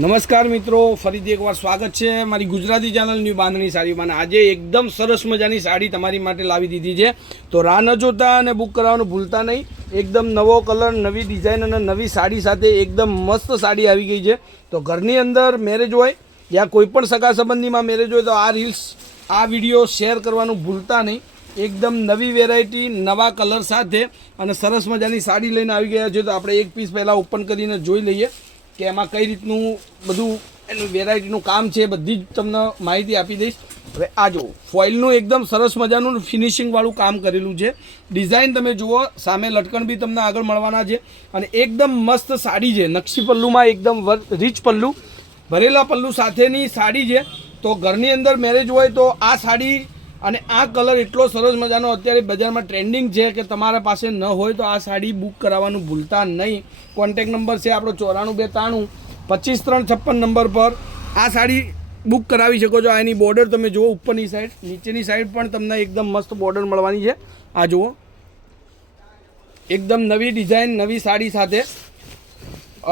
નમસ્કાર મિત્રો, ફરીથી એકવાર સ્વાગત છે મારી ગુજરાતી ચેનલ ન્યૂ બાંધણી સાડીમાં. આજે એકદમ સરસ મજાની સાડી તમારી માટે લાવી દીધી છે, તો રાહ ન જોતા અને બુક કરાવવાનું ભૂલતા નહીં. એકદમ નવો કલર, નવી ડિઝાઇન અને નવી સાડી સાથે એકદમ મસ્ત સાડી આવી ગઈ છે. તો ઘરની અંદર મેરેજ હોય યા કોઈ પણ સગા સંબંધીમાં મેરેજ હોય તો આ રીલ્સ, આ વિડીયો શેર કરવાનું ભૂલતા નહીં. એકદમ નવી વેરાયટી, નવા કલર સાથે અને સરસ મજાની સાડી લઈને આવી ગયા છે. તો આપણે એક પીસ પહેલાં ઓપન કરીને જોઈ લઈએ કે એમાં કઈ રીતનું બધું એનું વેરાયટીનું કામ છે, બધી જ તમને માહિતી આપી દઈશ. હવે આ જુઓ, ફોઇલનું એકદમ સરસ મજાનું ફિનિશિંગવાળું કામ કરેલું છે. ડિઝાઇન તમે જુઓ, સામે લટકણ બી તમને આગળ મળવાના છે અને એકદમ મસ્ત સાડી છે. નકશી પલ્લુમાં એકદમ રીચ પલ્લું, ભરેલા પલ્લું સાથેની સાડી છે. તો ઘરની અંદર મેરેજ હોય તો આ સાડી અને આ કલર એટલો સરસ મજાનો અત્યારે બજારમાં ટ્રેન્ડિંગ છે કે તમારા પાસે ન હોય તો આ સાડી બુક કરાવવાનું ભૂલતા નહીં. કોન્ટેક નંબર છે આપણો 94 92 25 3 56 નંબર પર આ સાડી બુક કરાવી શકો છો. આ એની બોર્ડર તમે જુઓ, ઉપરની સાઈડ, નીચેની સાઈડ પણ તમને એકદમ મસ્ત બોર્ડર મળવાની છે. આ જુઓ, એકદમ નવી ડિઝાઇન, નવી સાડી સાથે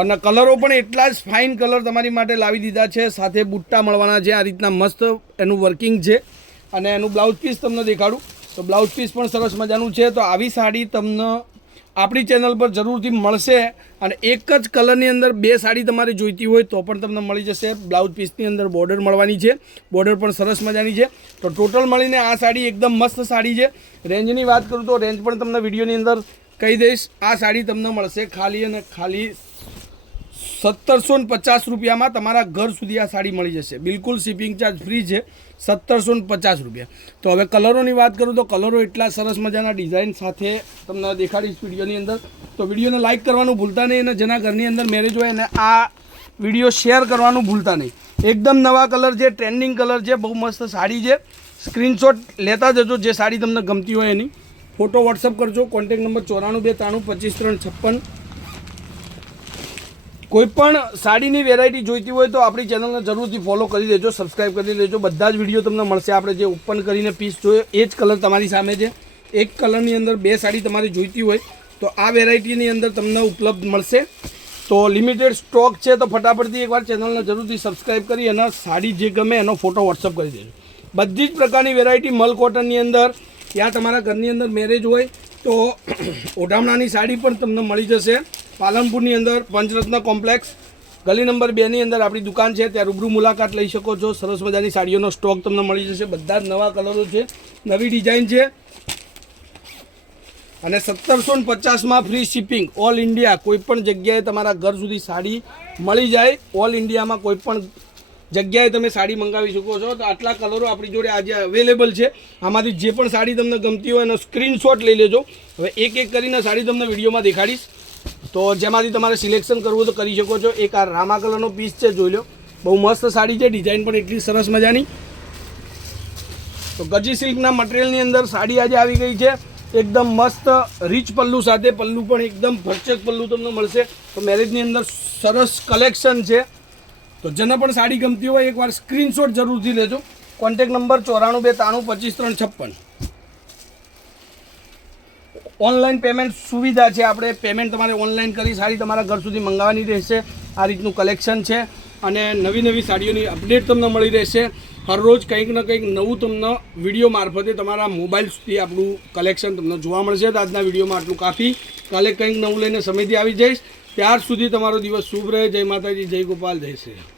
અને કલરો પણ એટલા જ ફાઇન કલર તમારી માટે લાવી દીધા છે. સાથે બુટ્ટા મળવાના છે. આ રીતના મસ્ત એનું વર્કિંગ છે અને એનું બ્લાઉઝ પીસ તમને દેખાડું તો બ્લાઉઝ પીસ પણ સરસ મજાનું છે. તો આવી સાડી તમને આપણી ચેનલ પર જરૂરથી મળશે અને એક જ કલરની અંદર બે સાડી તમારે જોઈતી હોય તો પણ તમને મળી જશે. બ્લાઉઝ પીસની અંદર બોર્ડર મળવાની છે, બોર્ડર પણ સરસ મજાની છે. તો ટોટલ મળીને આ સાડી એકદમ મસ્ત સાડી છે. રેન્જની વાત કરું તો રેન્જ પણ તમને વિડીયોની અંદર કહી દઈશ. આ સાડી તમને મળશે ખાલી અને ખાલી 1750 રૂપિયામાં તમારા ઘર સુધી આ સાડી મળી જશે. બિલકુલ શિપિંગ ચાર્જ ફ્રી છે. 1750 રૂપિયા. તો હવે કલરોની વાત કરું તો કલરો એટલા સરસ મજાના ડિઝાઇન સાથે તમને દેખાડીશ વિડીયોની અંદર. તો વિડીયોને લાઇક કરવાનું ભૂલતા નહીં અને જેના ઘરની અંદર મેરેજ હોય અને આ વિડીયો શેર કરવાનું ભૂલતા નહીં. એકદમ નવા કલર છે, ટ્રેન્ડિંગ કલર છે, બહુ મસ્ત સાડી છે. સ્ક્રીનશોટ લેતા જજો જે સાડી તમને ગમતી હોય એની. ફોટો વોટ્સઅપ કરજો. Contact number 94 92 25 3 56. કોઈ પણ સાડીની વેરાયટી જોઈતી હોય તો આપણી ચેનલને જરૂરથી ફોલો કરી લેજો, સબસ્ક્રાઈબ કરી લેજો. બધા જ વિડીયો તમને મળશે. આપણે જે ઓપન કરીને પીસ જોયો એ જ કલર તમારી સામે છે. એક કલરની અંદર બે સાડી તમારી જોઈતી હોય તો આ વેરાયટીની અંદર તમને ઉપલબ્ધ મળશે. તો લિમિટેડ સ્ટોક છે, તો ફટાફટથી એકવાર ચેનલને જરૂરથી સબસ્ક્રાઈબ કરી અને સાડી જે ગમે એનો ફોટો વોટ્સઅપ કરી દેજો. બધી જ પ્રકારની વેરાયટી મલ કોટનની અંદર, ત્યાં તમારા ઘરની અંદર મેરેજ હોય તો ઓઢામણાની સાડી પણ તમને મળી જશે. પાલનપુરની અંદર પંચરત્ન કોમ્પ્લેક્સ ગલી નંબર 2 ની અંદર આપણી દુકાન છે. ત્યાં રૂબરૂ મુલાકાત લઈ શકો છો. સરસ મજાની સાડીઓનો સ્ટોક તમને મળી જશે. બધા જ નવા કલરો છે, નવી ડિઝાઇન છે અને 1750માં ફ્રી શિપિંગ ઓલ ઇન્ડિયા. કોઈ પણ જગ્યાએ તમારા ઘર સુધી સાડી મળી જાય. ઓલ ઇન્ડિયામાં કોઈ પણ જગ્યાએ તમે સાડી મંગાવી શકો છો. તો આટલા કલરો આપણી જોડે આજે અવેલેબલ છે. આમાંથી જે પણ સાડી તમને ગમતી હોય એનો સ્ક્રીનશોટ લઈ લેજો. હવે એક એક કરીને સાડી તમને વિડીયોમાં દેખાડીશ. તો જેમાંથી તમારે સિલેક્શન કરવું તો કરી શકો છો. એક આ રામા કલરનો પીસ છે, જોઈ લો. બહુ મસ્ત સાડી છે, ડિઝાઇન પણ એટલી સરસ મજાની. તો ગજી સિલ્કના મટીરિયલની અંદર સાડી આજે આવી ગઈ છે. એકદમ મસ્ત રીચ પલ્લું સાથે, પલ્લું પણ એકદમ ભરચક પલ્લું તમને મળશે. તો મેરેજની અંદર સરસ કલેક્શન છે. તો જેને પણ સાડી ગમતી હોય એકવાર સ્ક્રીનશોટ જરૂરથી લેજો. Contact number 94 92 25 3 56. ઓનલાઈન પેમેન્ટ સુવિધા છે. આપણે પેમેન્ટ તમારે ઓનલાઈન કરી સાડી તમારા ઘર સુધી મંગાવવાની રહેશે. આ રીતનું કલેક્શન છે અને નવી નવી સાડીઓની અપડેટ તમને મળી રહેશે. હરરોજ કંઈક ને કંઈક નવું તમને વિડીયો મારફતે તમારા મોબાઈલ સુધી આપણું કલેક્શન તમને જોવા મળશે. તો આજના વિડીયોમાં આટલું કાફી. કાલે કંઈક નવું લઈને સમયથી આવી જઈશ. ત્યાર સુધી તમારો દિવસ શુભ રહે. જય માતાજી, જય ગોપાલ, જય શ્રી રામ.